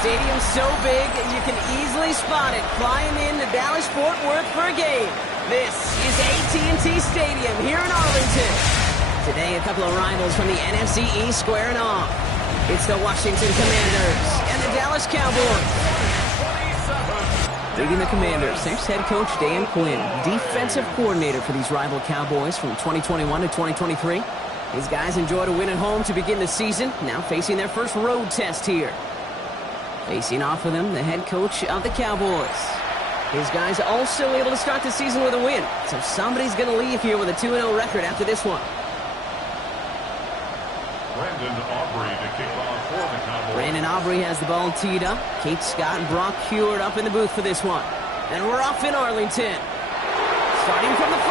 stadium's so big, you can easily spot it flying into Dallas-Fort Worth for a game. This is AT&T Stadium here in Arlington. Today, a couple of rivals from the NFC East squaring off. It's the Washington Commanders and the Dallas Cowboys. Leading the Commanders, there's head coach Dan Quinn, defensive coordinator for these rival Cowboys from 2021 to 2023. His guys enjoyed a win at home to begin the season, now facing their first road test here. Facing off with him, the head coach of the Cowboys. His guys also able to start the season with a win, so somebody's going to leave here with a 2-0 record after this one. Brandon Aubrey has the ball teed up. Kate Scott and Brock Heward up in the booth for this one. And we're off in Arlington. Starting from the 5.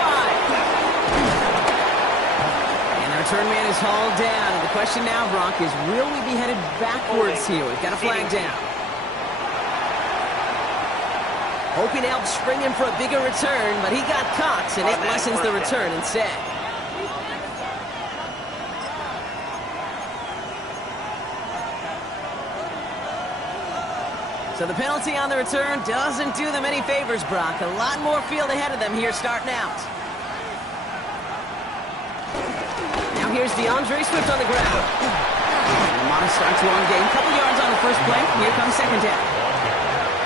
And the return man is hauled down. And the question now, Brock, is will we be headed backwards here? We've got a flag down. Hoping to help spring him for a bigger return, but he got caught, and it lessens the return instead. So the penalty on the return doesn't do them any favors, Brock. A lot more field ahead of them here starting out. Now here's DeAndre Swift on the ground. Lamont starts one game. Couple yards on the first play. Here comes second down.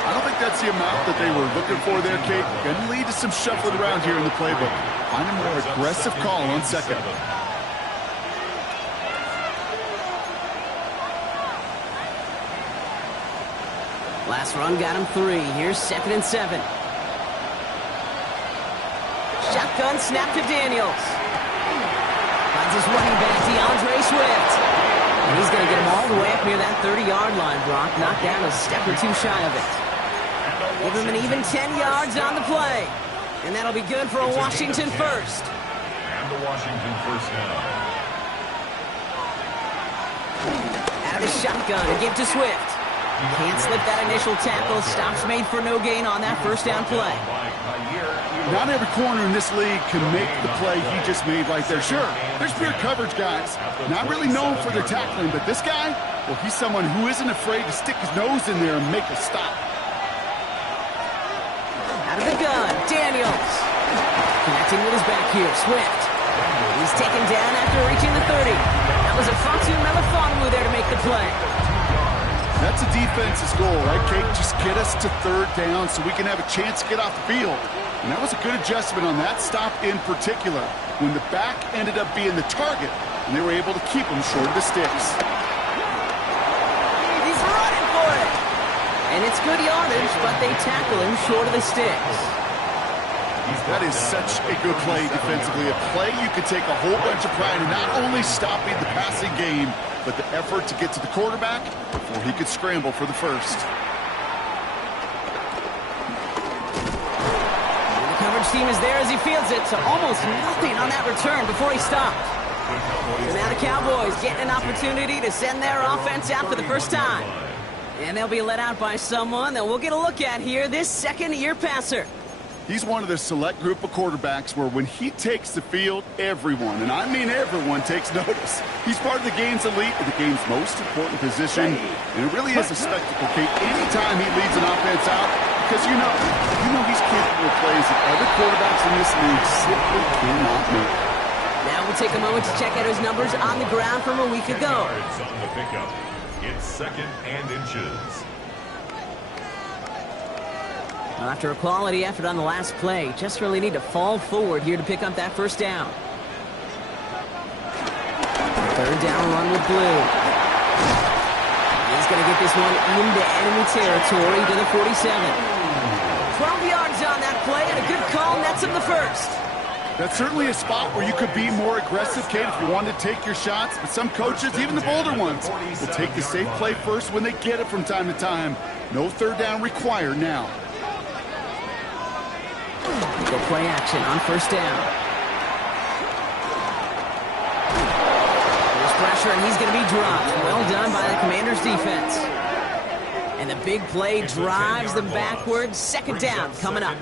I don't think that's the amount that they were looking for there, Kate. Going to lead to some shuffling around here in the playbook. Find a more aggressive call on second. Last run got him 3. Here's 2nd and 7. Shotgun snap to Daniels. Finds his running back, DeAndre Swift. And he's going to get him all the way up near that 30-yard line, Brock. Knocked down a step or two shy of it. Give him an even 10 yards on the play. And that'll be good for a Washington first. And the Washington first down. Out of the shotgun and give to Swift. Can't slip that initial tackle. Stops made for no gain on that first down play. Not every corner in this league can make the play he just made right there. Sure, there's pure coverage guys. Not really known for their tackling, but this guy, well, he's someone who isn't afraid to stick his nose in there and make a stop. Out of the gun, Daniels. Connecting with his back here, Swift. He's taken down after reaching the 30. That was a Fatu Melifonwu there to make the play. That's a defense's goal, right, Kate? Just get us to third down so we can have a chance to get off the field. And that was a good adjustment on that stop in particular, when the back ended up being the target, and they were able to keep him short of the sticks. He's running for it! And it's good yardage, but they tackle him short of the sticks. That is such a good play defensively. A play you could take a whole bunch of pride in, not only stopping the passing game, but the effort to get to the quarterback before he could scramble for the first. And the coverage team is there as he fields it, so almost nothing on that return before he stopped. So now the Cowboys getting an opportunity to send their offense out for the first time. And they'll be let out by someone that we'll get a look at here, this second-year passer. He's one of the select group of quarterbacks where when he takes the field, everyone, and I mean everyone, takes notice. He's part of the game's elite and the game's most important position, and it really is a spectacle, Kate, anytime he leads an offense out, because you know he's capable of plays that other quarterbacks in this league simply cannot make. Now we'll take a moment to check out his numbers on the ground from a week ago. On the pickup. It's 2nd and inches. Well, after a quality effort on the last play, just really need to fall forward here to pick up that first down. Third down run with Blue. He's going to get this one into enemy territory to the 47. 12 yards on that play, and a good call nets him the first. That's certainly a spot where you could be more aggressive, Kate, if you wanted to take your shots. But some coaches, even the bolder ones, will take the safe play first when they get it from time to time. No third down required now. Go play action on first down. There's pressure, and he's going to be dropped. Well done by the Commanders' defense. And the big play drives them backwards. Second down coming up.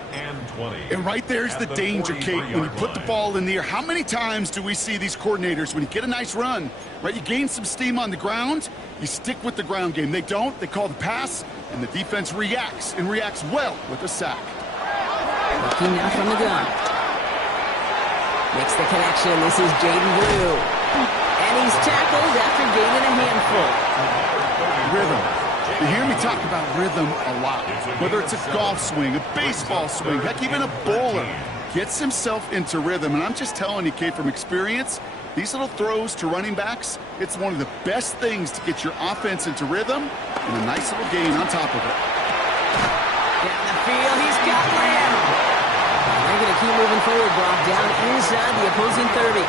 And right there's the danger, Kate, when you put the ball in the air. How many times do we see these coordinators, when you get a nice run, right, you gain some steam on the ground, you stick with the ground game. They don't, they call the pass, and the defense reacts, and reacts well with a sack. Looking now from the gun. Makes the connection. This is Jaden Blue. And he's tackled after gaining a handful. Rhythm. You hear me talk about rhythm a lot. Whether it's a golf swing, a baseball swing, heck, even a bowler gets himself into rhythm. And I'm just telling you, Kate, from experience, these little throws to running backs, it's one of the best things to get your offense into rhythm and a nice little gain on top of it. Down the field, he's got Lamb. They're going to keep moving forward, Brock, down inside the opposing 30.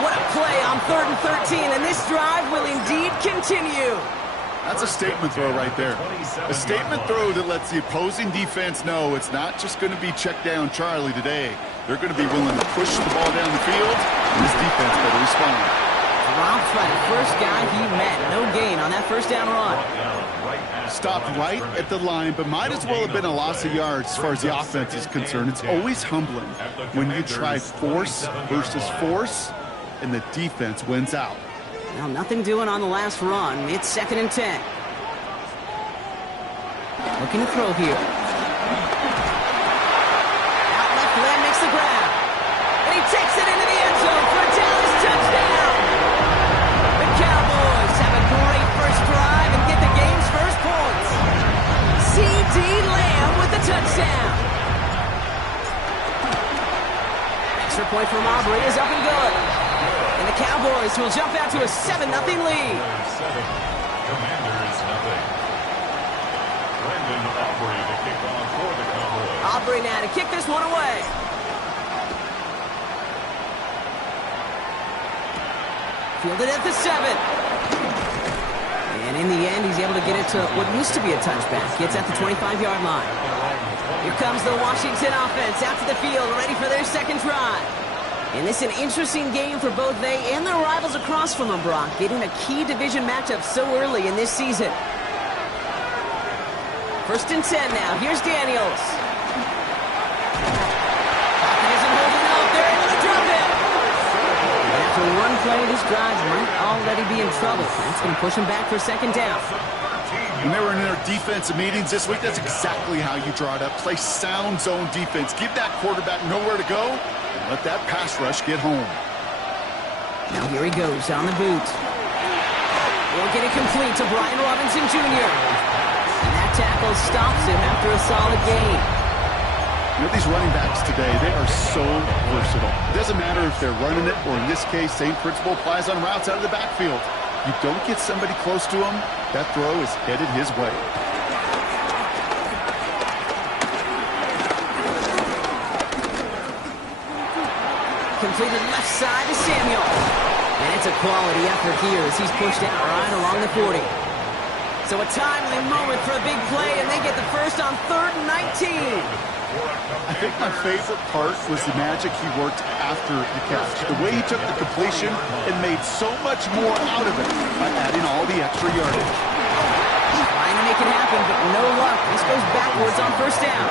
What a play on 3rd and 13, and this drive will indeed continue. That's a statement throw right there. A statement throw that lets the opposing defense know it's not just going to be check down Charlie today. They're going to be willing to push the ball down the field, and this defense better respond. Dropped by the first guy he met. No gain on that first down run. Stopped right at the line, but might as well have been a loss of yards as far as the offense is concerned. It's always humbling when you try force versus force, and the defense wins out. Well, nothing doing on the last run. It's 2nd and 10. Looking to throw here. Out left, Lamb makes the grab. And he takes it into the end zone for a Dallas touchdown. The Cowboys have a great first drive and get the game's first points. C.D. Lamb with the touchdown. Extra point from Aubrey is up and good. And the Cowboys will jump out to a 7-0 lead. Commanders nothing. Brandon Aubrey to kick off for the Cowboys. Aubrey now to kick this one away. Fielded at the 7. And in the end, he's able to get it to what used to be a touchback. Gets at the 25-yard line. Here comes the Washington offense out to the field, ready for their second drive. And this is an interesting game for both they and their rivals across from them, Brock, getting a key division matchup so early in this season. 1st and 10 now. Here's Daniels. Pocket isn't holding up. They're able to drop it. And after one play, this drive might already be in trouble. That's going to push him back for 2nd down. When they were in their defensive meetings this week, that's exactly how you draw it up. Play sound zone defense. Give that quarterback nowhere to go. Let that pass rush get home. Now here he goes on the boot. We'll get it complete to Brian Robinson Jr. And that tackle stops him after a solid gain. You know, these running backs today, they are so versatile. It doesn't matter if they're running it, or in this case, same principle applies on routes out of the backfield. You don't get somebody close to him, that throw is headed his way. Completed left side to Samuel. And it's a quality effort here as he's pushed out right along the 40. So a timely moment for a big play, and they get the first on 3rd and 19. I think my favorite part was the magic he worked after the catch. The way he took the completion and made so much more out of it by adding all the extra yardage. Trying to make it happen, but no luck. This goes backwards on 1st down.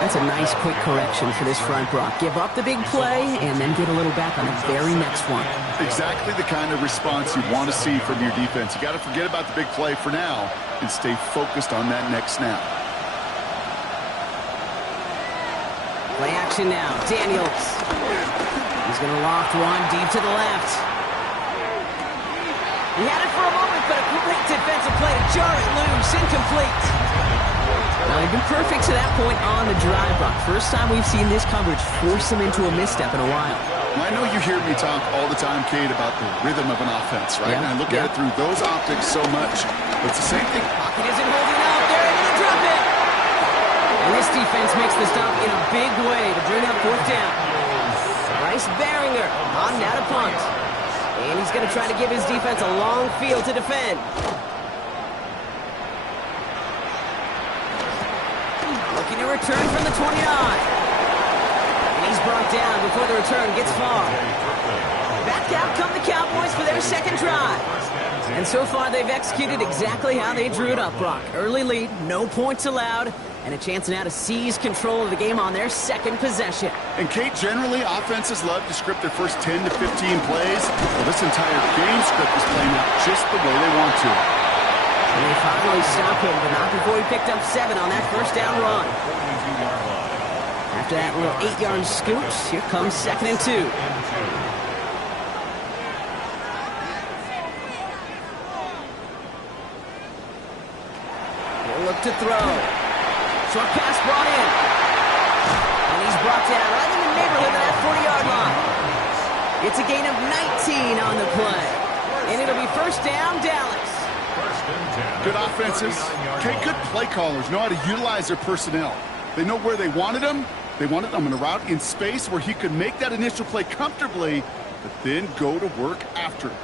That's a nice quick correction for this front, Brock. Give up the big play and then get a little back on the very next one. Exactly the kind of response you want to see from your defense. You got to forget about the big play for now and stay focused on that next snap. Play action now. Daniels. He's going to loft one deep to the left. He had it for a moment, but a great defensive play to jar it loose. Incomplete. Now, they've been perfect to that point on the drive, Brock. First time we've seen this coverage force them into a misstep in a while. Well, I know you hear me talk all the time, Kate, about the rhythm of an offense, right? Yeah. And I look at it through those optics so much. But it's the same thing. Pocket isn't holding out. They're able to drop it. And this defense makes the stop in a big way to bring up 4th down. Bryce Baringer on now to punt. And he's going to try to give his defense a long field to defend. Looking to return from the 29. And he's brought down before the return gets far. Back out come the Cowboys for their 2nd drive. And so far they've executed exactly how they drew it up, Brock. Early lead, no points allowed, And a chance now to seize control of the game on their second possession. And Kate, generally, offenses love to script their first 10 to 15 plays. Well, this entire game script is playing out just the way they want to. And they finally stop him, but not before he picked up 7 on that first down run. After that little 8-yard scoot, here comes 2nd and 2. He'll look to throw. Short pass brought in. And he's brought down right in the neighborhood of that 40-yard line. It's a gain of 19 on the play. And it'll be first down, Dallas. Good offenses. Okay, good play callers know how to utilize their personnel. They know where they wanted him. They wanted him in a route in space where he could make that initial play comfortably, but then go to work after it.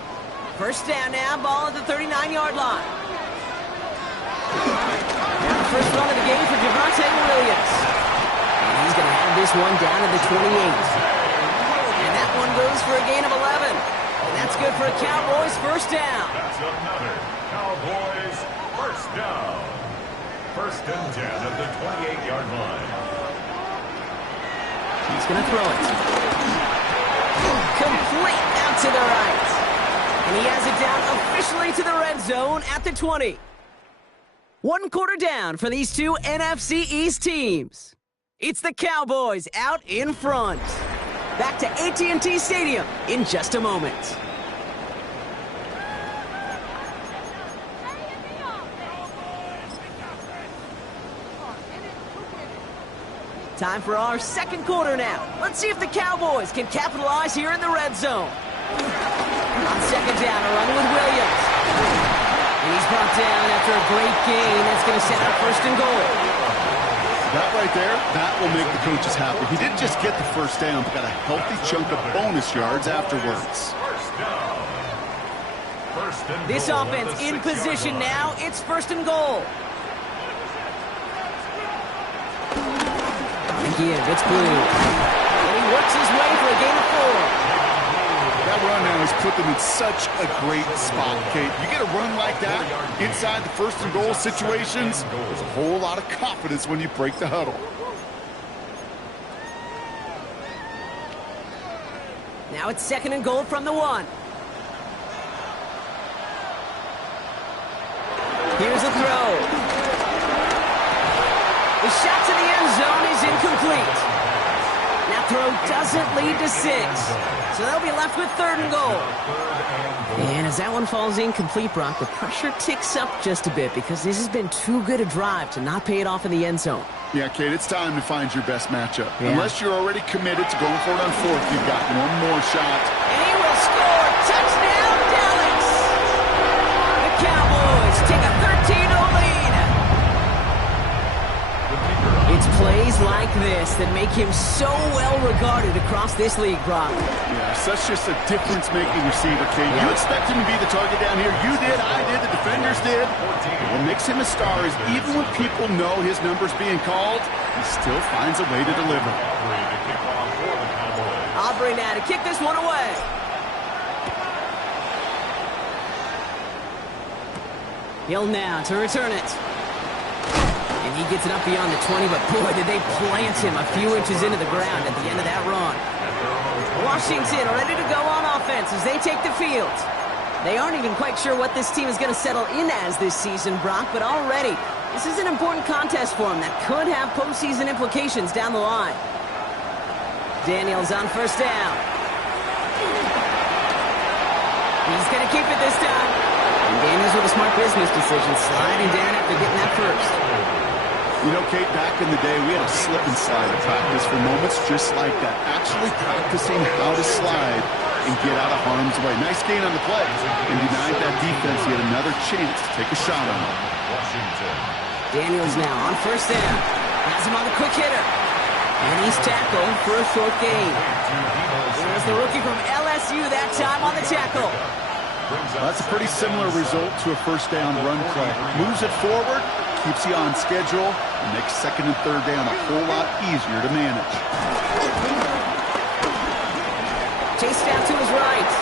First down now, ball at the 39-yard line. Now the first run of the game for Javonte Williams. And he's going to have this one down to the 28. And that one goes for a gain of 11. And that's good for a Cowboys first down. That's another Cowboys first down. First and 10 at the 28-yard line. He's going to throw it. Complete out to the right. And he has it down officially to the red zone at the 20. 1 quarter down for these two NFC East teams. It's the Cowboys out in front. Back to AT&T Stadium in just a moment. Time for our second quarter now. Let's see if the Cowboys can capitalize here in the red zone. On second down, a run with Williams. And he's brought down after a great gain. That's going to set up first and goal. That right there, that will make the coaches happy. He didn't just get the first down, but got a healthy chunk of bonus yards afterwards. This offense in position now. It's first and goal. Again, it's Blue. And he works his way for a gain of 4. That run now has put them in such a great spot, Kate. You get a run like that inside the first and goal situations, there's a whole lot of confidence when you break the huddle. Now it's second and goal from the 1. Here's a throw. The shot to the end zone is incomplete. That throw doesn't lead to 6. So they'll be left with 3rd and goal. And as that one falls incomplete, Brock, the pressure ticks up just a bit because this has been too good a drive to not pay it off in the end zone. Yeah, Kate, it's time to find your best matchup. Yeah. Unless you're already committed to going for it on 4th, you've got one more shot. And he will score. Touchdown, Dallas! The Cowboys take a 13-0 lead. It's plays like this that make him so well regarded across this league, Brock. Yeah, such just a difference-making receiver, Kate. You expect him to be the target down here. You did, I did, the defenders did. What makes him a star is even when people know his number's being called, he still finds a way to deliver. Aubrey now to kick this one away. Hill now to return it. And he gets it up beyond the 20, but boy, did they plant him a few inches into the ground at the end of that run. Washington ready to go on offense as they take the field. They aren't even quite sure what this team is going to settle in as this season, Brock, but already this is an important contest for them that could have postseason implications down the line. Daniels on first down. He's going to keep it this time. And Daniels with a smart business decision, sliding down after getting that first. You know, Kate, back in the day, we had a slip and slide at practice for moments just like that. Actually practicing how to slide and get out of harm's way. Nice gain on the play. And denied that defense, he had another chance to take a shot on him. Daniels now on first down. Has him on the quick hitter. And he's tackled for a short gain. There's the rookie from LSU that time on the tackle. That's a pretty similar result to a first down run play. Moves it forward, keeps you on schedule, and makes second and third down a whole lot easier to manage. Chased out to his right.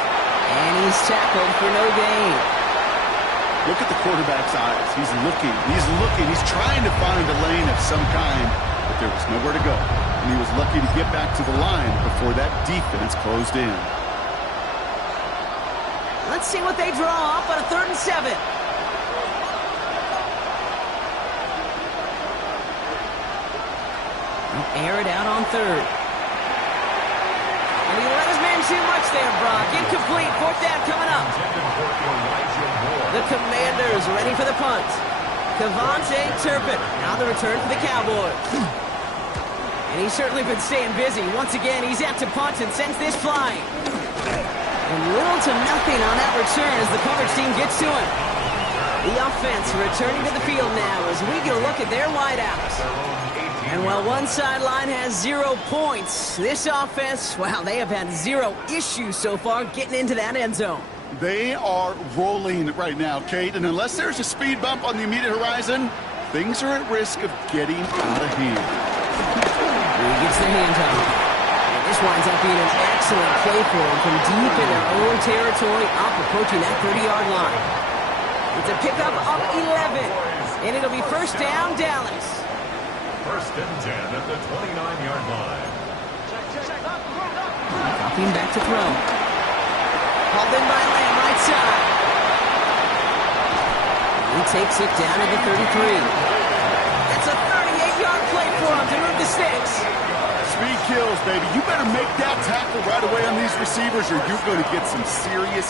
And he's tackled for no gain. Look at the quarterback's eyes. He's looking. He's trying to find a lane of some kind, but there was nowhere to go. And he was lucky to get back to the line before that defense closed in. Let's see what they draw up on a 3rd and 7. They'll air it out on 3rd. And he let his man too much there, Brock. Incomplete. 4th down coming up. The Commanders ready for the punt. Kevontae Turpin. Now the return for the Cowboys. And he's certainly been staying busy. Once again, he's out to punt and sends this flying. And little to nothing on that return as the coverage team gets to him. The offense returning to the field now as we get a look at their wideouts. And while one sideline has 0 points, this offense, wow, they have had 0 issues so far getting into that end zone. They are rolling right now, Kate, and unless there's a speed bump on the immediate horizon, things are at risk of getting out of hand. He gets the handoff. This winds up being an excellent play for him from deep in their own territory, up approaching that 30-yard line. It's a pickup of 11, and it'll be 1st down, Dallas. 1st and 10 at the 29-yard line. Dropping back to throw. Hauled in by Lamb, right side. He takes it down to the 33. That's a 38-yard play for him to move the sticks. Speed kills, baby. You better make that tackle right away on these receivers or you're going to get some serious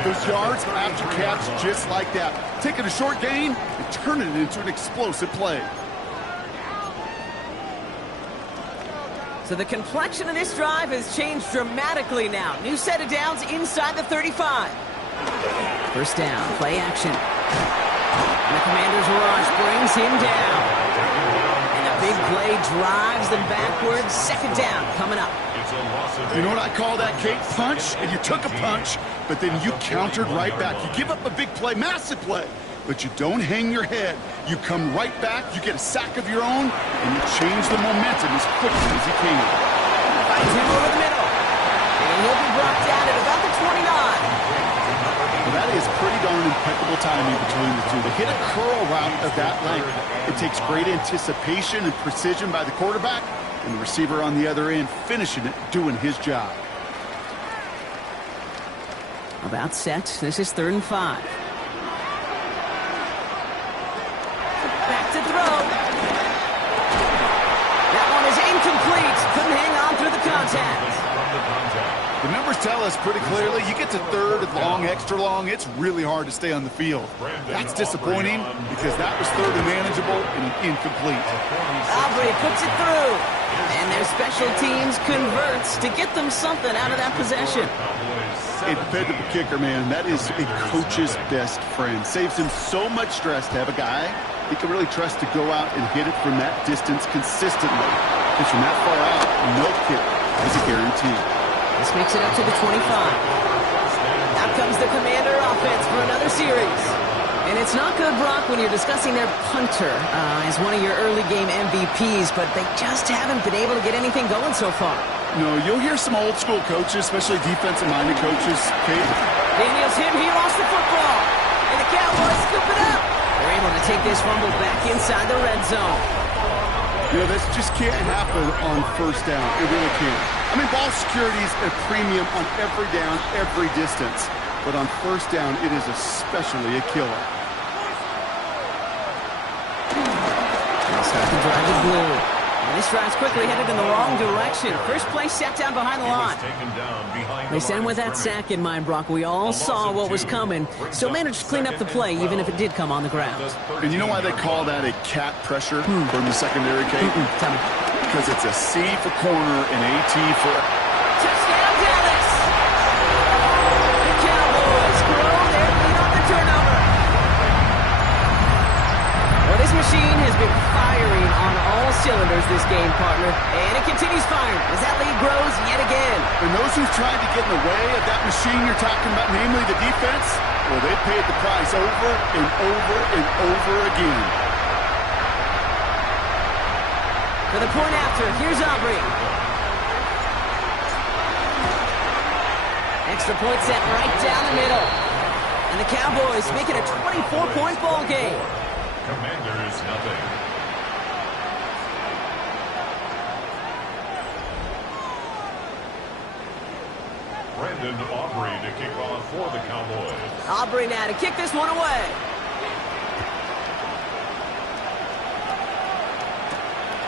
those yards after catch just like that. Taking a short gain and turning it into an explosive play. So the complexion of this drive has changed dramatically now. New set of downs inside the 35. 1st down, play action. And the Commanders' rush brings him down. And a big play drives them backwards. 2nd down coming up. You know what I call that, Kate? Punch, and you took a punch, but then you countered right back. You give up a big play, massive play, but you don't hang your head. You come right back, you get a sack of your own, and you change the momentum as quickly as you can. Finds him over the middle. And he'll be brought down at about the 29. Well, that is pretty darn impeccable timing between the two. To hit a curl route of that length, it takes great anticipation and precision by the quarterback, and the receiver on the other end finishing it, doing his job. About set. This is 3rd and 5. Back to throw. That one is incomplete. Couldn't hang on through the contact. The numbers tell us pretty clearly, you get to 3rd and long, extra long, it's really hard to stay on the field. That's disappointing because that was 3rd and manageable and incomplete. Aubrey puts it through. And their special teams converts to get them something out of that possession. A dependable kicker, man, that is a coach's best friend. Saves him so much stress to have a guy he can really trust to go out and hit it from that distance consistently. Because from that far out, no kick is a guarantee. This makes it up to the 25. Out comes the Commander offense for another series. And it's not good, Brock, when you're discussing their punter as one of your early game MVPs, but they just haven't been able to get anything going so far. No, you'll hear some old school coaches, especially defensive-minded coaches, Kate. Daniels him, he lost the football. And the Cowboys scoop it up. They're able to take this fumble back inside the red zone. You know, this just can't happen on 1st down. It really can't. I mean, ball security is a premium on every down, every distance. But on 1st down, it is especially a killer. Start to drive the blue. And this drive's quickly headed in the wrong direction. First play set down behind the line. They sent with that sack in mind, Brock. We all saw what was coming. Still managed to clean up the play, even if it did come on the ground. And you know why they call that a cat pressure from the secondary, Kate? Tell me. Because it's a C for corner and a T for... Touchdown, Dallas! The Cowboys grow their lead on the turnover. Well, this machine has been firing on all cylinders this game, partner. And it continues firing as that lead grows yet again. And those who've tried to get in the way of that machine you're talking about, namely the defense, well, they paid the price over and over and over again. For the point after, here's Aubrey. Extra point set right down the middle. And the Cowboys make it a 24-point ball game. Commanders, nothing. Brandon Aubrey to kick off for the Cowboys. Aubrey now to kick this one away.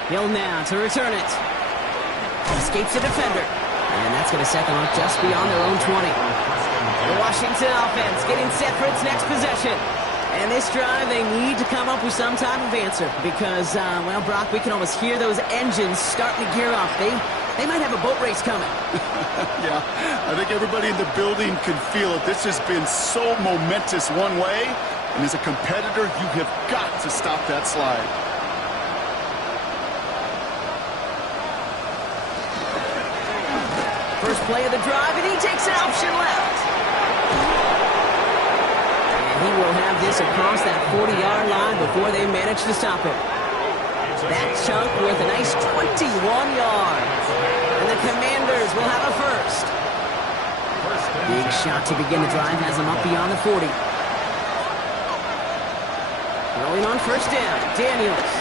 Hill now to return it. Escapes the defender. And that's going to set them up just beyond their own 20. The Washington offense getting set for its next possession. And this drive, they need to come up with some type of answer because, well, Brock, we can almost hear those engines starting to gear up. They might have a boat race coming. Yeah, I think everybody in the building can feel it. This has been so momentous one way, and as a competitor, you have got to stop that slide. First play of the drive, and he takes an option left. And he will have this across that 40-yard line before they manage to stop him. That chunk with a nice 21 yards. And the Commanders will have a first. Big shot to begin the drive has them up beyond the 40. Rolling on first down, Daniels.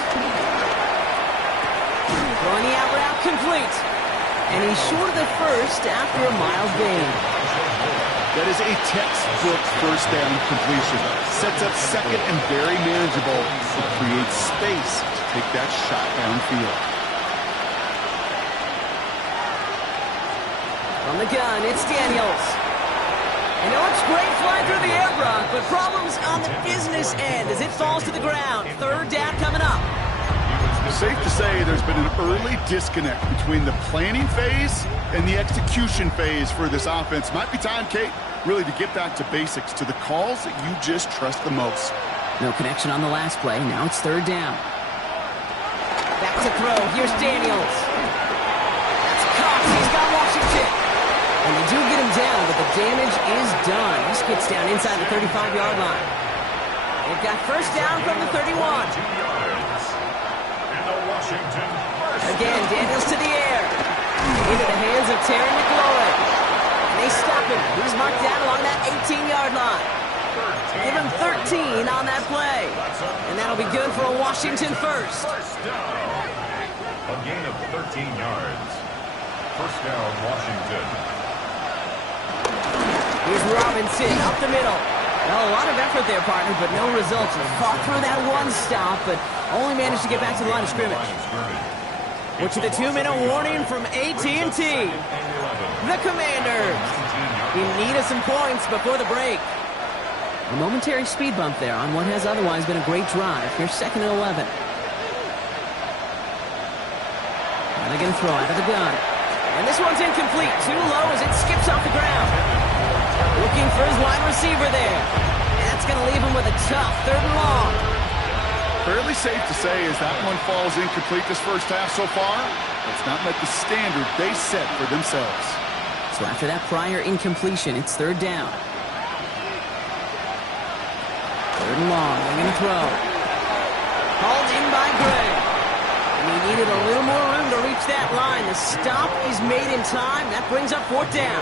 Throwing the out route complete. And he's short of the first after a mild gain. That is a textbook first down completion. Sets up second and very manageable. It creates space to take that shot downfield. From the gun, it's Daniels. And it looks great flying through the air, Brock, but problems on the business end as it falls to the ground. Third down coming up. Safe to say there's been an early disconnect between the planning phase and the execution phase for this offense. Might be time, Kate, really to get back to basics, to the calls that you just trust the most. No connection on the last play. Now it's third down. Back to throw. Here's Daniels. That's Cox. He's got Washington. And they do get him down, but the damage is done. He skips down inside the 35-yard line. They've got first down from the 31. Again, Daniels to the air. Into the hands of Terry McLaurin. And they stop him. He's marked down along that 18-yard line. Give him 13 on that play. And that'll be good for a Washington first. A gain of 13 yards. First down, Washington. Here's Robinson up the middle. Well, a lot of effort there, partner, but no results. Fought through that one stop, but only managed to get back to the line of scrimmage. Which is the 2-minute warning from AT&T. The Commanders in need of some points before the break. A momentary speed bump there on what has otherwise been a great drive. Here's second and 11. Now they're going to throw out of the gun. And this one's incomplete. Too low as it skips off the ground. Looking for his wide receiver there. And that's going to leave him with a tough third and long. Fairly safe to say as that one falls incomplete this first half so far, it's not met the standard they set for themselves. So after that prior incompletion, it's third down. Third and long, they're going to throw. Hauled in by Gray. And he needed a little more room to reach that line. The stop is made in time. That brings up fourth down.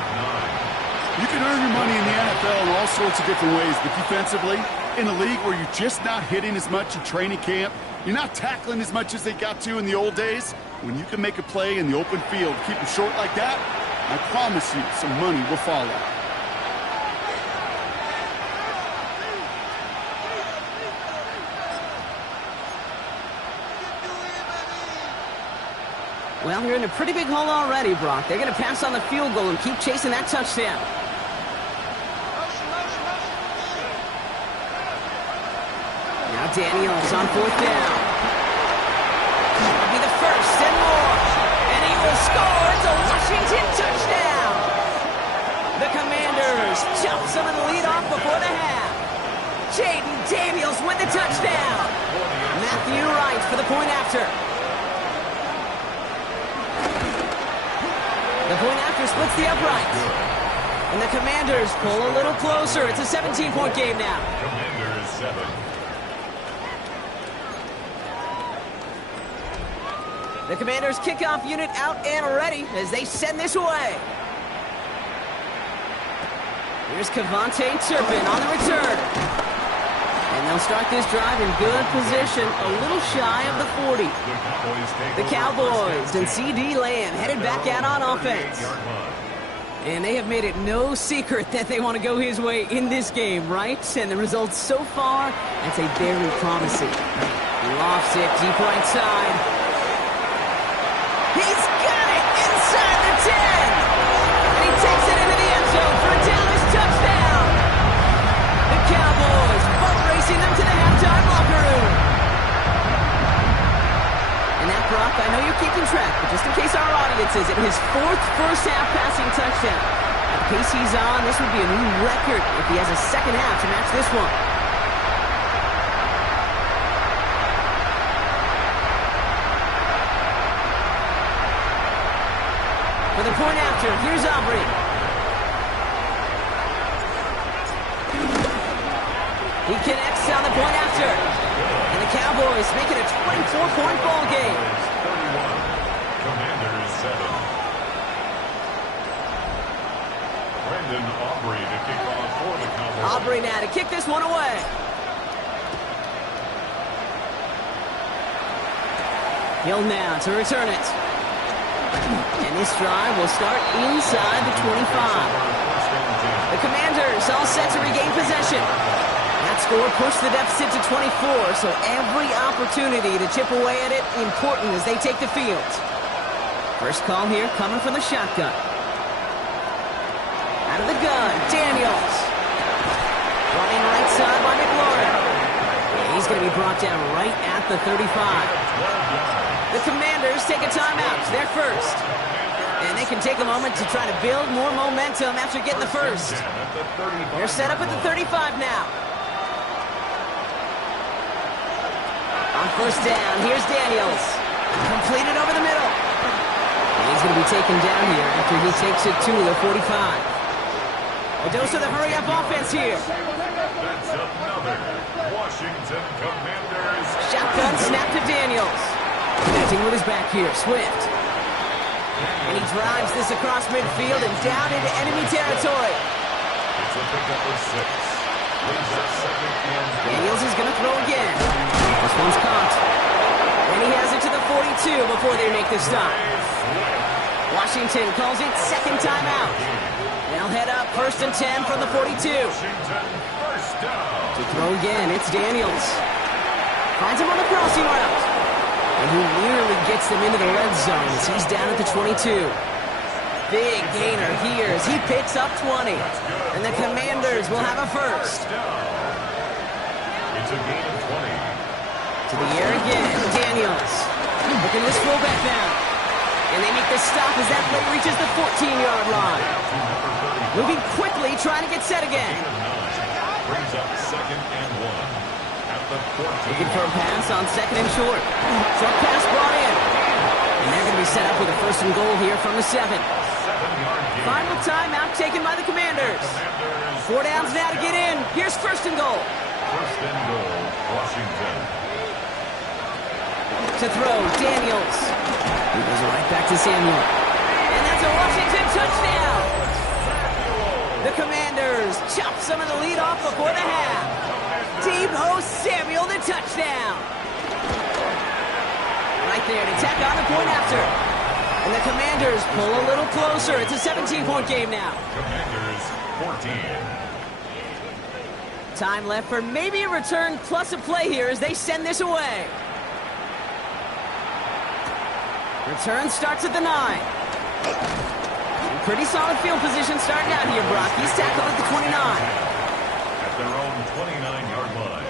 You can earn your money in the NFL in all sorts of different ways, but defensively, in a league where you're just not hitting as much in training camp, you're not tackling as much as they got to in the old days, when you can make a play in the open field, keep them short like that, I promise you some money will follow. Well, you're in a pretty big hole already, Brock. They're going to pass on the field goal and keep chasing that touchdown. Now Daniels on fourth down. That'll be the first and more. And he will score. It's a Washington touchdown. The Commanders jump some of the lead off before the half. Jaden Daniels with the touchdown. Matthew Wright for the point after. The point after splits the uprights. And the Commanders pull a little closer. It's a 17-point game now. Commanders 7. The Commanders kickoff unit out and ready as they send this away. Here's Cavante Turpin on the return. And they'll start this drive in good position, a little shy of the 40. The Cowboys and C.D. Lamb headed back out on offense. And they have made it no secret that they want to go his way in this game, right? And the results so far, I'd say very promising. Lofts it deep right side. He's got it inside the 10. And he takes it into the end zone for a Dallas touchdown. The Cowboys boat racing them to the halftime locker room. And that, Brock, I know you're keeping track, but just in case our audience isn't, his fourth first-half passing touchdown. At the pace he's on, this would be a new record if he has a second half to match this one. For the point after, here's Aubrey. He connects on the point after. And the Cowboys make it a 24-point ball game. Commanders 7. Brendan Aubrey to kick off for the Cowboys. Aubrey now to kick this one away. Hill now to return it. And this drive will start inside the 25. The Commanders all set to regain possession. That score pushed the deficit to 24, so every opportunity to chip away at it important as they take the field. First call here coming from the shotgun. Out of the gun, Daniels. Running right side by McLaurin. He's going to be brought down right at the 35. The Commanders take a timeout. They're first. And they can take a moment to try to build more momentum after getting the first. They're set up at the 35 now. On first down, here's Daniels. Completed over the middle. And he's going to be taken down here after he takes it to the 45. A dose of the hurry-up offense here. That's another Washington Commanders. Shotgun snap to Daniels. Connecting with his back here, Swift. And he drives this across midfield and down into enemy territory. It's a pickup of 6. Daniels is going to throw again. This one's caught. And he has it to the 42 before they make the stop. Washington calls it second timeout. They'll head up first and 10 from the 42. To throw again, it's Daniels. Finds him on the crossing route. And he nearly gets them into the red zone as he's down at the 22. Big gainer here as he picks up 20. And the Commanders will have a first. It's a gain of 20. To the air again, Daniels. Looking this fullback now. And they make the stop as that play reaches the 14-yard line. Moving quickly, trying to get set again. Brings up second and 1. At the 14. Looking for a pass on second and short. Short pass brought in. And they're going to be set up with a first and goal here from the 7. 7-yard gain. Final timeout taken by the Commanders. 4 downs now to get in. Here's first and goal. First and goal, Washington. To throw, Daniels. He goes right back to Samuel. And that's a Washington touchdown. The Commanders chop some of the lead off before the half. Deebo Samuel, the touchdown. Right there to tack on the point after. And the Commanders pull a little closer. It's a 17-point game now. Commanders 14. Time left for maybe a return plus a play here as they send this away. Return starts at the 9. And pretty solid field position starting out here, Brock. He's tackled at the 29. At their own 29-yard line.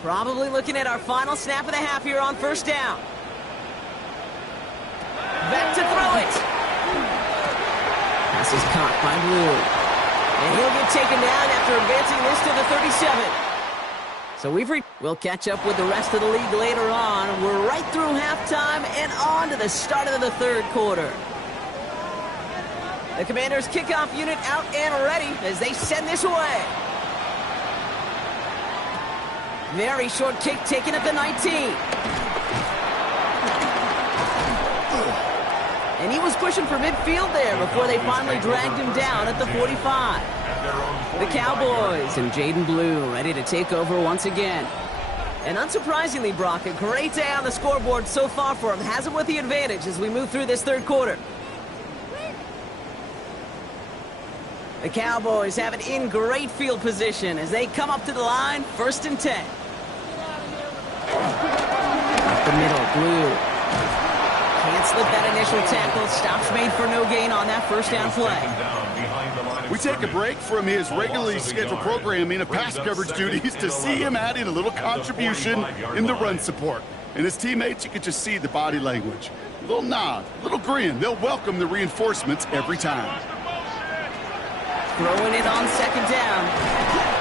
Probably looking at our final snap of the half here on first down. Back to throw it. Pass is caught by Blue. And he'll get taken down after advancing this to the 37. So we'll catch up with the rest of the league later on. We're right through halftime and on to the start of the third quarter. The Commanders kickoff unit out and ready as they send this away. Very short kick taken at the 19. And he was pushing for midfield there before they finally dragged him down at the 45. The Cowboys and Jaden Blue ready to take over once again. And unsurprisingly, Brock, a great day on the scoreboard so far for him. Has him with the advantage as we move through this third quarter. The Cowboys have it in great field position as they come up to the line, 1st and 10. Up the middle, Blue. Can't slip that initial tackle. Stops made for no gain on that first down play. We take a break from his regularly scheduled programming of pass coverage duties to see him add in a little contribution in the run support. And his teammates, you can just see the body language. A little nod, a little grin. They'll welcome the reinforcements every time. Throwing it on 2nd down.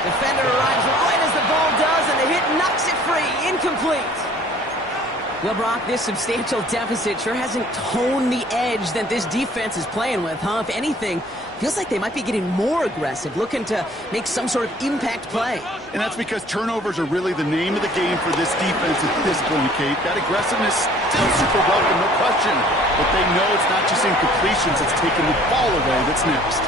Defender arrives right as the ball does, and the hit knocks it free. Incomplete. Well, Brock, this substantial deficit sure hasn't toned the edge that this defense is playing with, huh? If anything, feels like they might be getting more aggressive, looking to make some sort of impact play. And that's because turnovers are really the name of the game for this defense at this point, Kate. That aggressiveness still super welcome, no question. But they know it's not just incompletions, it's taking the ball away that's next.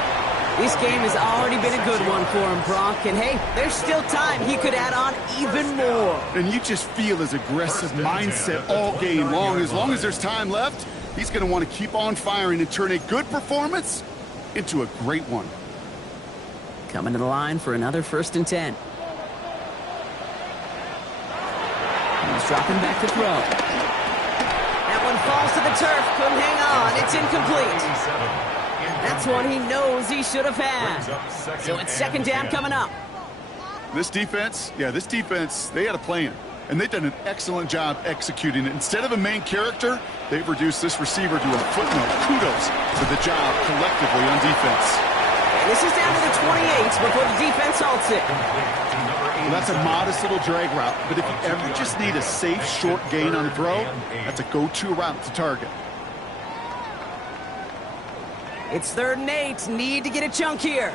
This game has already been a good one for him, Brock. And hey, there's still time. He could add on even more. And you just feel his aggressive mindset all game long. As long as there's time left, he's going to want to keep on firing and turn a good performance into a great one. Coming to the line for another 1st and 10. He's dropping back to throw. That one falls to the turf. Couldn't hang on. It's incomplete. That's one he knows he should have had. So it's 2nd down coming up. This defense, they had a plan. And they've done an excellent job executing it. Instead of a main character, they've reduced this receiver to a footnote. Kudos for the job collectively on defense. And this is down to the 28 before the defense halts it. Well, that's a modest little drag route. But if you ever just need a safe, short gain on a throw, that's a go-to route to target. It's 3rd and 8. Need to get a chunk here.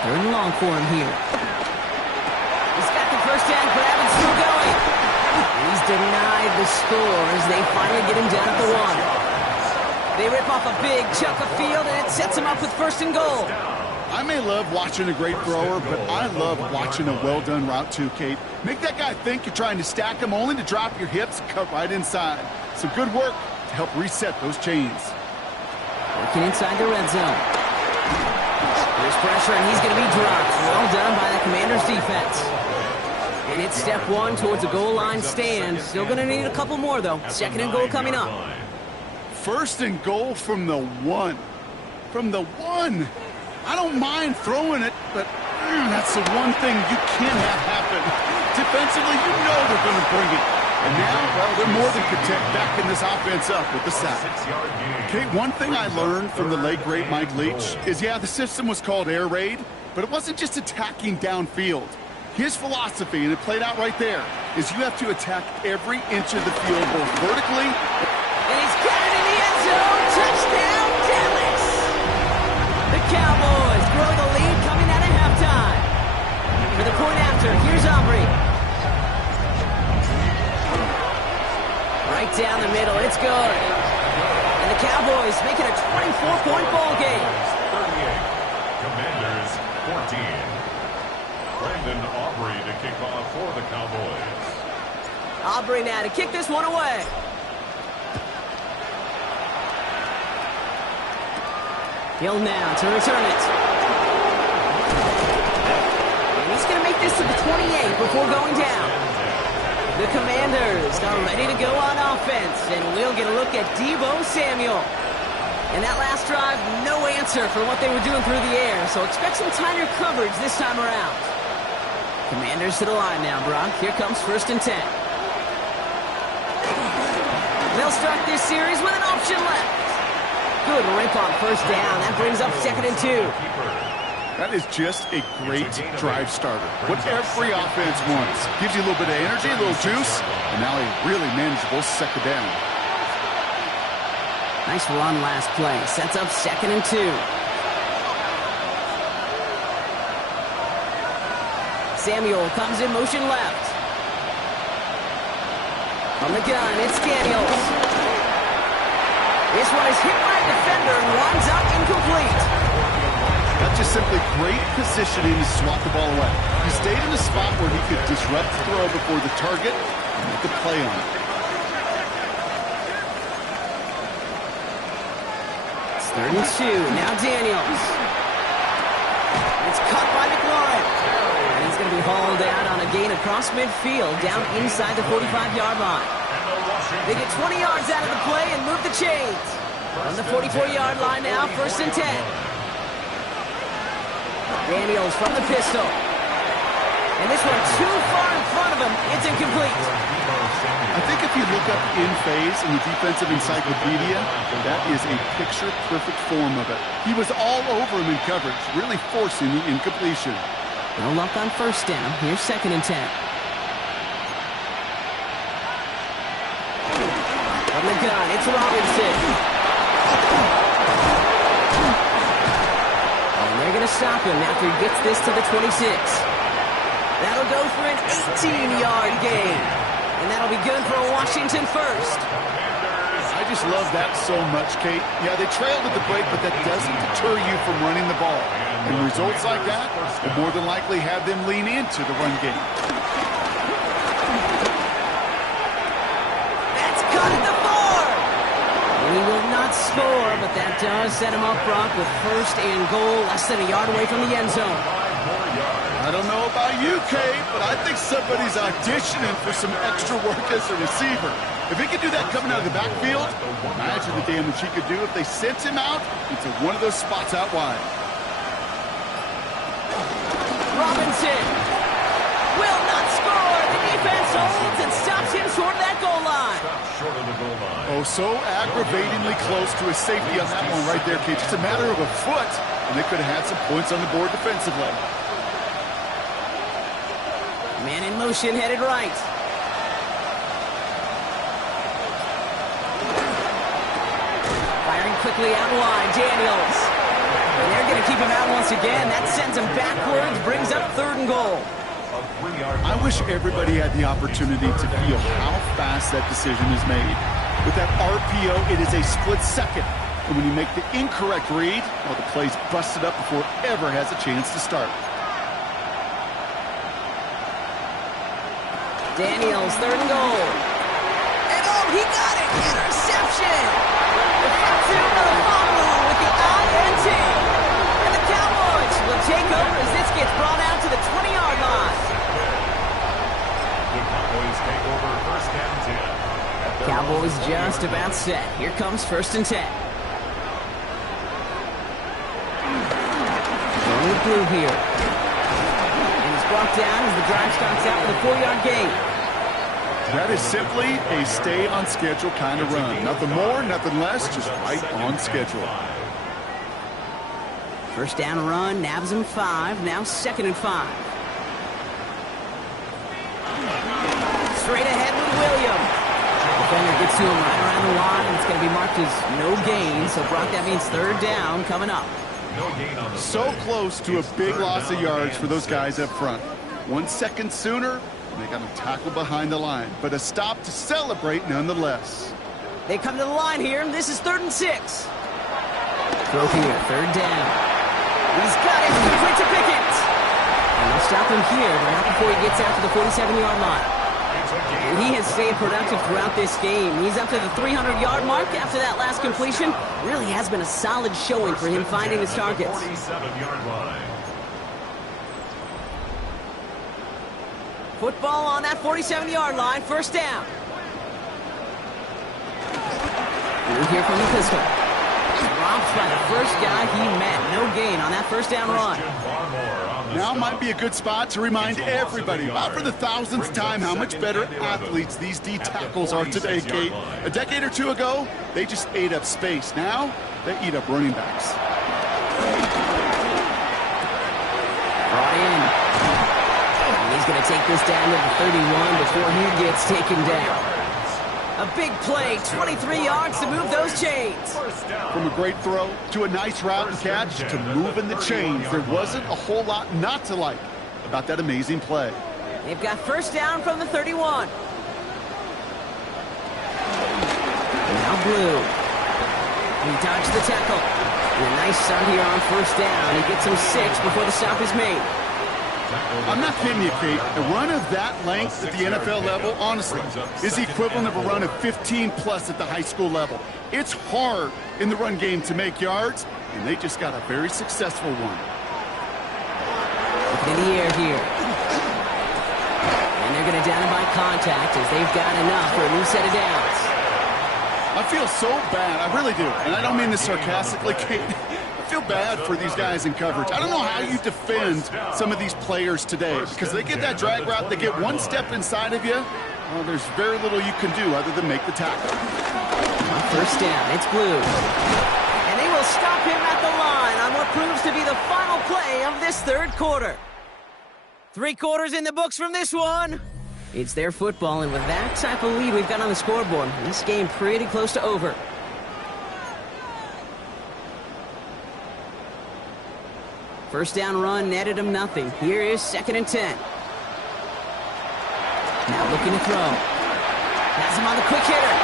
3rd and long for him here. He's got the first down grab and still going. He's denied the score as they finally get him down at the 1. They rip off a big chunk of field, and it sets him up with 1st and goal. I may love watching a great thrower, but I love watching a well-done route too, Kate. Make that guy think you're trying to stack him only to drop your hips and cut right inside. Some good work to help reset those chains. Working inside the red zone. There's pressure, and he's going to be dropped. Well done by the Commanders' defense. And it's step 1 towards a goal line stand. Still going to need a couple more, though. 2nd and goal coming up. 1st and goal from the 1. From the 1. I don't mind throwing it, but that's the one thing you can't have happen. Defensively, you know they're going to bring it. And now, well, they're more than content backing this offense up with the sack. Okay, one thing I learned from the late, great Mike Leach is, the system was called air raid, but it wasn't just attacking downfield. His philosophy, and it played out right there, is you have to attack every inch of the field, both vertically. And he's got it in the end zone. Touchdown, Dallas! The Cowboys grow the lead coming out of halftime. For the point after, here's Aubrey. Right down the middle, it's good. And the Cowboys make it a 24-point ball game. 38, Commanders 14. Brandon Aubrey to kick off for the Cowboys. Aubrey now to kick this one away. Hill now to return it. And he's going to make this to the 28 before going down. The Commanders are ready to go on offense, and we'll get a look at Deebo Samuel. And that last drive, no answer for what they were doing through the air, so expect some tighter coverage this time around. Commanders to the line now, Brock. Here comes 1st and 10. They'll start this series with an option left. Good rip on 1st down. That brings up 2nd and 2. That is just a great drive starter. What every offense wants. Gives you a little bit of energy, a little juice, and now a really manageable 2nd down. Nice run last play. Sets up 2nd and 2. Samuel comes in motion left. From the gun, it's Daniels. This one is hit by a defender and winds up incomplete. That's just simply great positioning to swat the ball away. He stayed in a spot where he could disrupt the throw before the target and make the play on it. It's 3rd and 2. Now Daniels. It's caught by McLaurin. And he's going to be hauled out on a gain across midfield down inside the 45-yard line. They get 20 yards out of the play and move the chains. On the 44-yard line now, 1st and 10. Daniels from the pistol. And this one too far in front of him. It's incomplete. I think if you look up in phase in the defensive encyclopedia, that is a picture-perfect form of it. He was all over him in coverage, really forcing the incompletion. No luck on 1st down. Here's 2nd and 10. From the gun, it's Robinson. And they're going to stop him after he gets this to the 26. That'll go for an 18-yard gain. And that'll be good for a Washington first. I just love that so much, Kate. Yeah, they trailed at the break, but that doesn't deter you from running the ball. And results like that will more than likely have them lean into the run game. That's cut at the 4. And he will not score, but that does set him up, Brock, with 1st and goal, less than a yard away from the end zone. I don't know about you, Kate, but I think somebody's auditioning for some extra work as a receiver. If he could do that coming out of the backfield, imagine the damage he could do if they sent him out into one of those spots out wide. Robinson will not score. The defense holds and stops him short of that goal line. Oh, so aggravatingly close to a safety on that one right there, Kate. Just a matter of a foot, and they could have had some points on the board defensively. Man in motion, headed right. Firing quickly out wide, Daniels. And they're going to keep him out once again. That sends him backwards, brings up 3rd and goal. I wish everybody had the opportunity to feel how fast that decision is made. With that RPO, it is a split second. And when you make the incorrect read, well, the play's busted up before it ever has a chance to start. Daniels, 3rd and goal. And oh, he got it! Interception! Defensive to the fumble with the INT. And the Cowboys will take over as this gets brought out to the 20-yard line. The Cowboys take over 1st and 10. Cowboys just about set. Here comes 1st and 10. Going with blue here. And he's brought down as the drive starts out with a 4-yard gain. That is simply a stay-on-schedule kind of run. Nothing more, nothing less, just right on schedule. 1st down run, nabs him 5, now 2nd and 5. Straight ahead with Williams. Defender gets to him right around the line. It's going to be marked as no gain, so Brock, that means 3rd down coming up. So close to a big loss of yards for those guys up front. 1 second sooner, they got him tackled behind the line, but a stop to celebrate nonetheless. They come to the line here, and this is 3rd and 6. Throw here, 3rd down. He's got it, complete to Pickett. And they'll stop him here, but not before he gets out to the 47-yard line. And he has stayed productive throughout this game. He's up to the 300-yard mark after that last completion. Really has been a solid showing for him finding his targets. 47-yard line. Football on that 47-yard line, 1st down. We'll hear from the pistol. Dropped by the first guy he met. No gain on that 1st down run. Now might be a good spot to remind everybody, about for the 1000th time, how much better athletes these D tackles are today, Kate. A decade or two ago, they just ate up space. Now, they eat up running backs. Brought in. And he's going to take this down to the 31 before he gets taken down. A big play, 23 yards to move those chains. From a great throw to a nice route and catch to moving the chains, there wasn't a whole lot not to like. about that amazing play. They've got first down from the 31. Now Blue. He dodged the tackle. And a nice start here on first down. He gets him 6 before the stop is made. I'm not kidding you, Kate. A run of that length at the NFL level, honestly, is the equivalent of a run of 15-plus at the high school level. It's hard in the run game to make yards, and they just got a very successful one. Looking in the air here. And they're going to down him by contact as they've got enough for a new set of downs. I feel so bad. I really do. And I don't mean this sarcastically, Kate. I feel bad for these guys in coverage. I don't know how you defend some of these players today because they get that drag route, they get one step inside of you. Well, there's very little you can do other than make the tackle. On first down, it's Blue. And they will stop him at the line on what proves to be the final play of this third quarter. 3 quarters in the books from this one. It's their football, and with that type of lead we've got on the scoreboard, this game pretty close to over. First down run netted him nothing. Here is 2nd and 10. Now looking to throw. Has him on the quick hitter.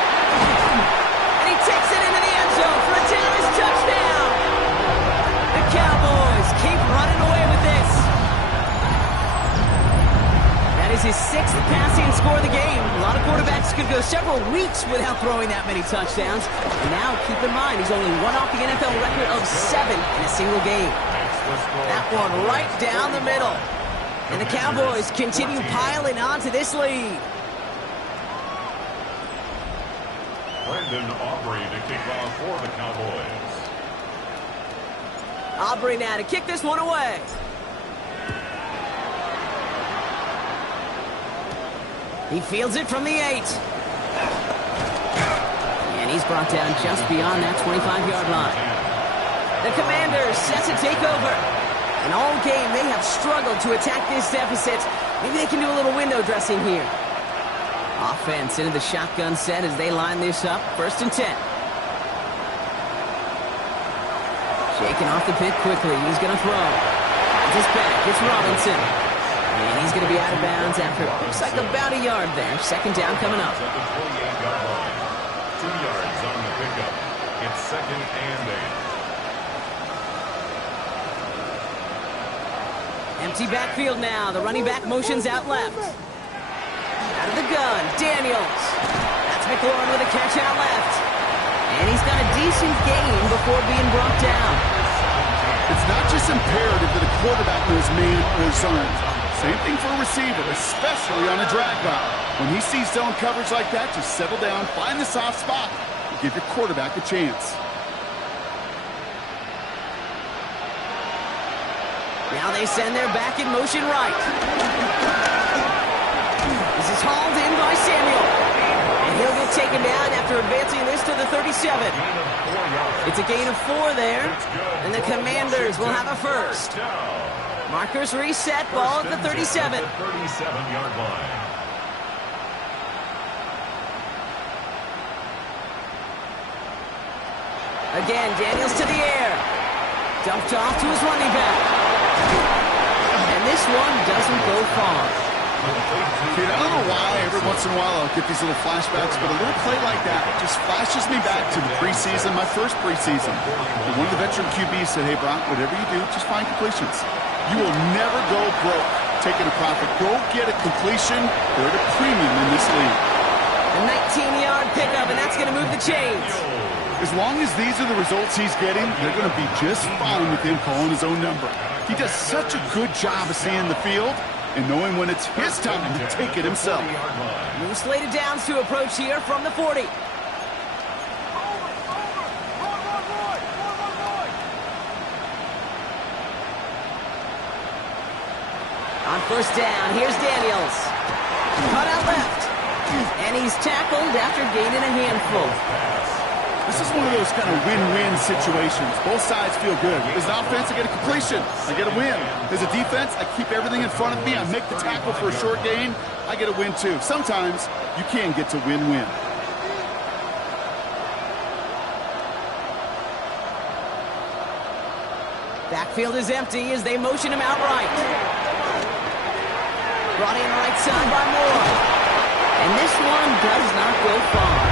And he takes it into the end zone for a Dallas touchdown. The Cowboys keep running away with this. That is his 6th passing score of the game. A lot of quarterbacks could go several weeks without throwing that many touchdowns. And now, keep in mind, he's only one off the NFL record of 7 in a single game. That one right down the middle. And the Cowboys continue piling on to this lead. Brandon Aubrey to kick off for the Cowboys. Aubrey now to kick this one away. He fields it from the 8. And he's brought down just beyond that 25-yard line. The Commanders set to take over. And all game, they have struggled to attack this deficit. Maybe they can do a little window dressing here. Offense into the shotgun set as they line this up. 1st and 10. Shaking off the pit quickly. He's going to throw. This back. It's Robinson. And he's going to be out of bounds after it looks like about a yard there. 2nd down coming up. At the 28-yard line. 2 yards on the pickup. It's 2nd and 8. Empty backfield now. The running back motions out left. Out of the gun, Daniels. That's McLaurin with a catch out left. And he's got a decent gain before being brought down. It's not just imperative that a quarterback knows man or zone. Same thing for a receiver, especially on a drag route. When he sees zone coverage like that, just settle down, find the soft spot, and give your quarterback a chance. Now they send their back in motion right. This is hauled in by Samuel. And he'll get taken down after advancing this to the 37. It's a gain of 4 there. And the Commanders will have a first. Markers reset, ball at the 37. 37-yard line. Again, Daniels to the air. Dumped off to his running back. And this one doesn't go far. Kid, I don't know why every once in a while I'll get these little flashbacks, but a little play like that just flashes me back to the preseason, my first preseason. And one of the veteran QBs said, hey, Brock, whatever you do, just find completions. You will never go broke taking a profit. Go get a completion. They're at a premium in this league. A 19-yard pickup, and that's going to move the chains. As long as these are the results he's getting, they're going to be just fine with him calling his own number. He does such a good job of seeing the field and knowing when it's his time to take it himself. New slated downs to approach here from the 40. On first down, here's Daniels. Cut out left. And he's tackled after gaining a handful. This is one of those kind of win-win situations. Both sides feel good. As an offense, I get a completion. I get a win. As a defense, I keep everything in front of me. I make the tackle for a short gain. I get a win, too. Sometimes you can get to win-win. Backfield is empty as they motion him out right. Brought in right side by Moore. And this one does not go far.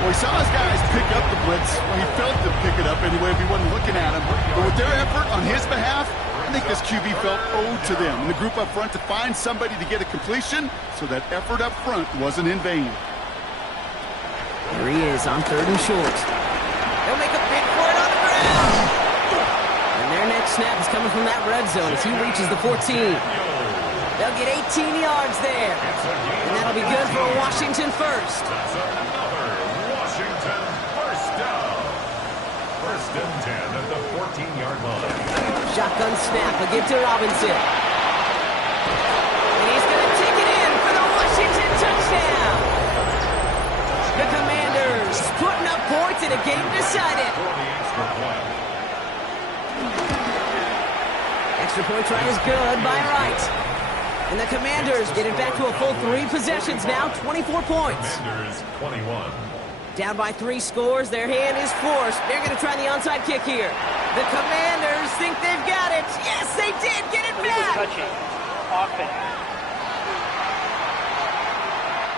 Well, he saw his guys pick up the blitz. Well, he felt them pick it up anyway if he wasn't looking at him. But with their effort on his behalf, I think this QB felt owed to them and the group up front to find somebody to get a completion, so that effort up front wasn't in vain. Here he is on 3rd and short. They'll make a big for it on the ground. And their next snap is coming from that red zone as he reaches the 14. They'll get 18 yards there. And that'll be good for a Washington first. That's another Washington first down. 1st and 10 at the 14-yard line. Shotgun snap, a give to Robinson. And he's going to take it in for the Washington touchdown. The Commanders putting up points in a game decided. For the extra point. Extra point try is good by Wright. And the Commanders get it back to a full 3 possessions now, 24 points. Commanders 21. Down by 3 scores, their hand is forced. They're going to try the onside kick here. The Commanders think they've got it. Yes, they did get it back. Touching. Offense.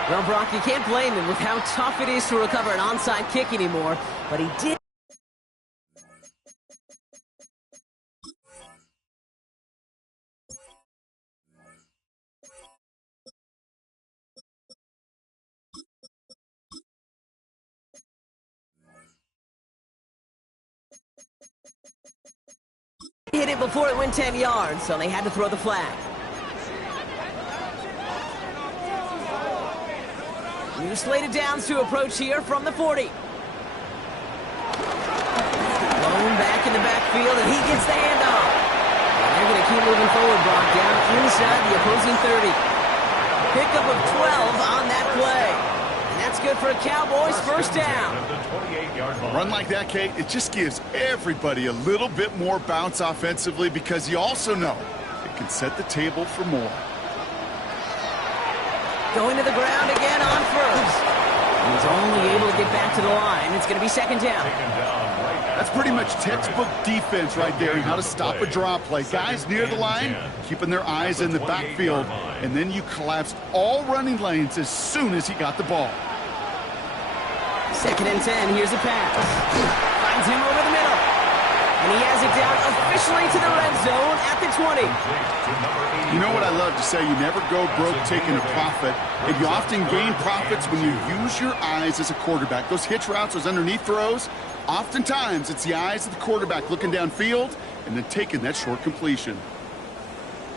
Well, Brock, you can't blame him with how tough it is to recover an onside kick anymore, but he did. Hit it before it went 10 yards, so they had to throw the flag. New slate of downs to approach here from the 40. Lone back in the backfield, and he gets the handoff. And they're going to keep moving forward, Brock, down inside the opposing 30. Pickup of 12 on that play. And that's good for a Cowboys first down. A run like that, Kate, it just gives everybody a little bit more bounce offensively because you also know it can set the table for more. Going to the ground again on first. He's only able to get back to the line. It's going to be 2nd down. That's pretty much textbook defense right there, and how to stop a draw play. Guys near the line, keeping their eyes in the backfield, and then you collapsed all running lanes as soon as he got the ball. 2nd and 10, here's a pass. Finds him over the middle. And he has it down officially to the red zone at the 20. You know what I love to say? You never go broke taking a profit. And you often gain profits when you use your eyes as a quarterback. Those hitch routes, those underneath throws, oftentimes it's the eyes of the quarterback looking downfield and then taking that short completion.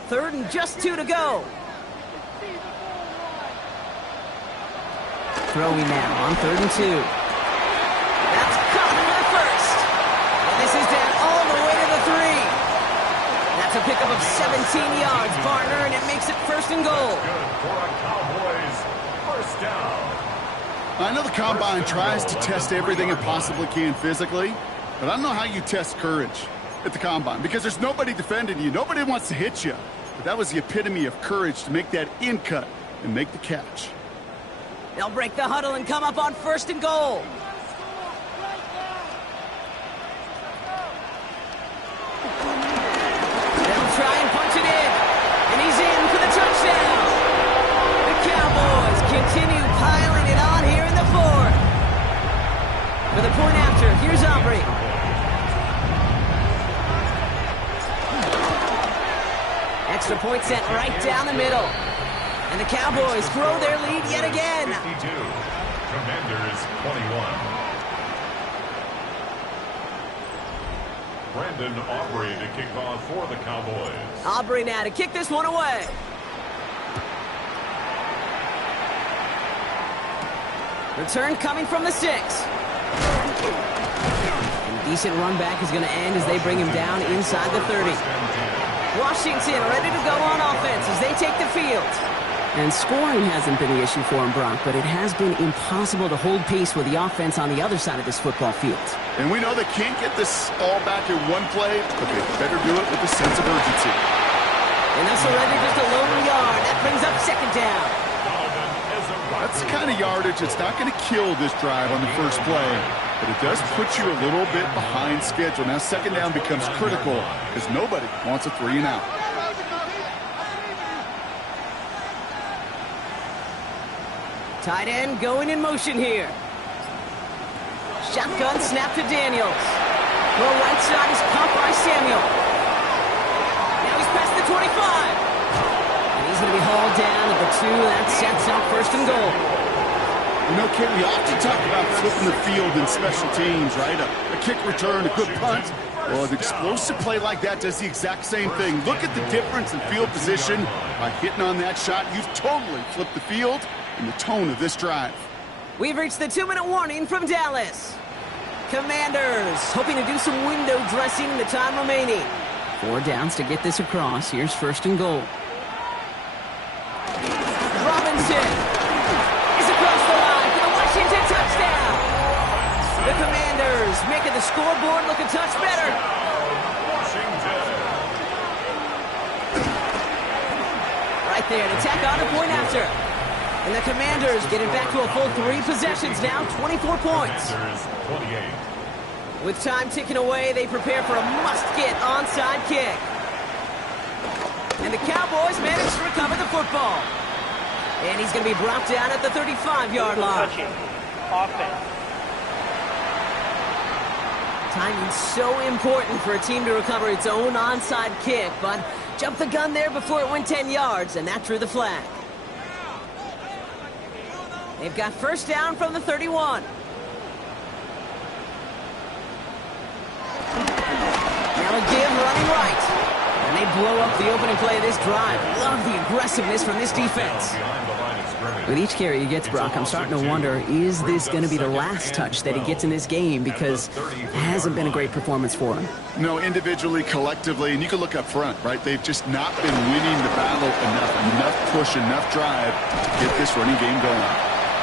3rd and just 2 to go. Throwing now on 3rd and 2. That's caught for the first. And this is down all the way to the 3. That's a pickup of 17 yards, partner, and it makes it 1st and goal. Good for a Cowboys first down. I know the Combine tries to test everything it possibly can physically, but I don't know how you test courage at the Combine because there's nobody defending you. Nobody wants to hit you. But that was the epitome of courage to make that in cut and make the catch. They'll break the huddle and come up on 1st and goal. They'll try and punch it in. And he's in for the touchdown. The Cowboys continue piling it on here in the 4th. For the point after, here's Aubrey. Extra point set right down the middle. And the Cowboys grow their lead yet again. 52. Commanders 21. Brandon Aubrey to kick off for the Cowboys. Aubrey now to kick this one away. Return coming from the 6. And a decent run back is going to end as they bring him down inside the 30. Washington ready to go on offense as they take the field. And scoring hasn't been the issue for him, Brock, but it has been impossible to hold pace with the offense on the other side of this football field. And we know they can't get this all back in one play, but they better do it with a sense of urgency. And they'll surrender just a lone yard. That brings up 2nd down. That's the kind of yardage that's not going to kill this drive on the first play, but it does put you a little bit behind schedule. Now 2nd down becomes critical because nobody wants a 3 and out. Tight end going in motion here. Shotgun snap to Daniels. The right side is caught by Samuel. Now he's past the 25. And he's going to be hauled down at the 2. That sets up first and goal. You know, Kate, we often talk about flipping the field in special teams, right? A kick return, a good punt. Well, an explosive play like that does the exact same thing. Look at the difference in field position. By hitting on that shot, you've totally flipped the field and the tone of this drive. We've reached the 2-minute warning from Dallas. Commanders hoping to do some window dressing in the time remaining. 4 downs to get this across. Here's first and goal. Robinson is across the line for the Washington touchdown. The Commanders making the scoreboard look a touch better. Right there to tack on a point after. And the Commanders getting back to a full 3 possessions now, 24 points. With time ticking away, they prepare for a must-get onside kick. And the Cowboys manage to recover the football. And he's going to be brought down at the 35-yard line. Offense. Timing's so important for a team to recover its own onside kick, but jumped the gun there before it went 10 yards, and that drew the flag. They've got first down from the 31. Now a give running right. And they blow up the opening play of this drive. Love the aggressiveness from this defense. With each carry he gets, Brock, I'm starting to wonder, is this going to be the last touch that he gets in this game? Because it hasn't been a great performance for him. No, individually, collectively, and you can look up front, right? They've just not been winning the battle enough push, enough drive to get this running game going.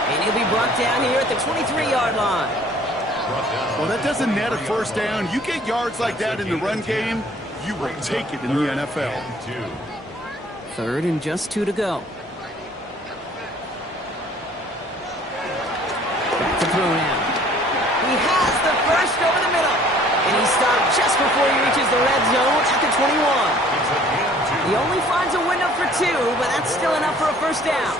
And he'll be brought down here at the 23-yard line. Well, that doesn't net a first down. You get yards like that in the run game, you will take it in the NFL. 3rd and just 2 to go. Back to throw now. He has the first over the middle. And he stopped just before he reaches the red zone at the 21. He only finds a window for 2, but that's still enough for a first down.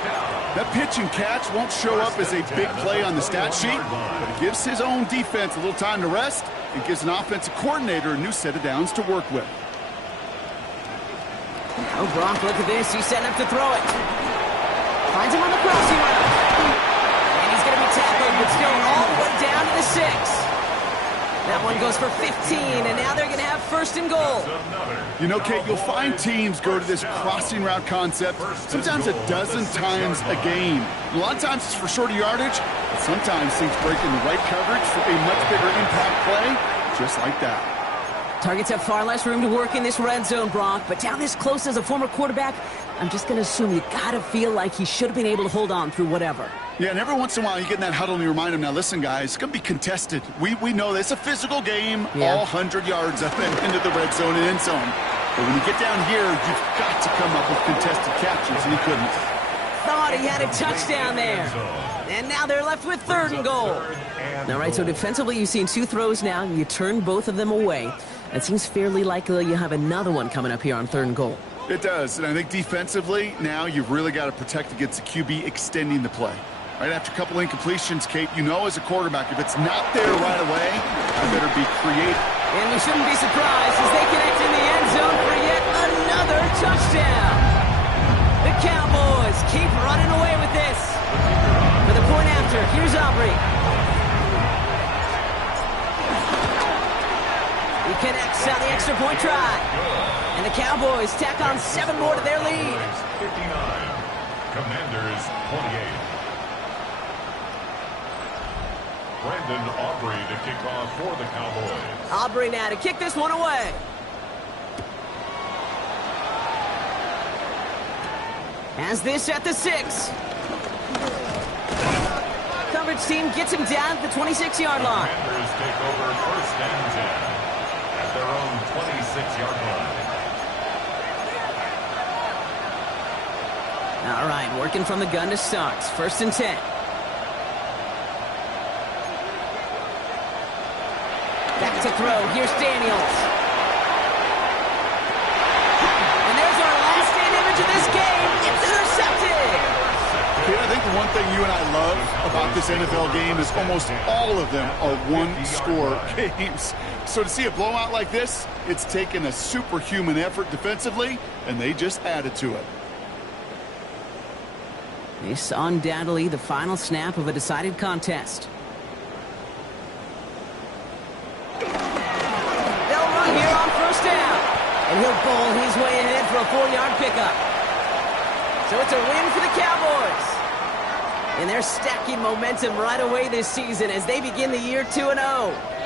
That pitch and catch won't show up as a big play on the stat sheet, but it gives his own defense a little time to rest and gives an offensive coordinator a new set of downs to work with. Oh, Brock, look at this. He's setting up to throw it. Finds him on the crossing route. And he's going to be tackled, but still all the way down to the 6. That one goes for 15, and now they're going to have first and goal. You know, Kate, you'll find teams go to this crossing route concept sometimes a dozen times a game. A lot of times it's for shorter yardage, but sometimes things break in the right coverage for a much bigger impact play, just like that. Targets have far less room to work in this red zone, Brock, but down this close as a former quarterback, I'm just going to assume you got to feel like he should have been able to hold on through whatever. Yeah, and every once in a while you get in that huddle and you remind him, now listen, guys, it's going to be contested. We know this. It's a physical game, all 100 yards up and into the red zone and end zone. But when you get down here, you've got to come up with contested catches, and he couldn't. Thought he had a touchdown there. And now they're left with 3rd and goal. All right, so defensively you've seen 2 throws now. You turn both of them away. It seems fairly likely you have another one coming up here on 3rd and goal. It does, and I think defensively, now you've really got to protect against the QB extending the play. Right after a couple incompletions, Kate, you know as a quarterback, if it's not there right away, I better be creative. And we shouldn't be surprised as they connect in the end zone for yet another touchdown. The Cowboys keep running away with this. For the point after, here's Aubrey. He connects on the extra point try. And the Cowboys tack on 7 more to their lead. 59. Commanders 28. Brandon Aubrey to kick off for the Cowboys. Aubrey now to kick this one away. Has this at the 6. Coverage team gets him down at the 26-yard line. Commanders take over first and 10 at their own 26-yard line. All right, working from the gun to start. First and 10. Back to throw. Here's Daniels. And there's our last stand image of this game. It's intercepted. I think the one thing you and I love about this NFL game is almost all of them are one-score games. So to see a blowout like this, it's taken a superhuman effort defensively, and they just added to it. This undoubtedly the final snap of a decided contest. They'll run here on first down. And he'll bowl his way ahead for a 4-yard pickup. So it's a win for the Cowboys. And they're stacking momentum right away this season as they begin the year 2-0.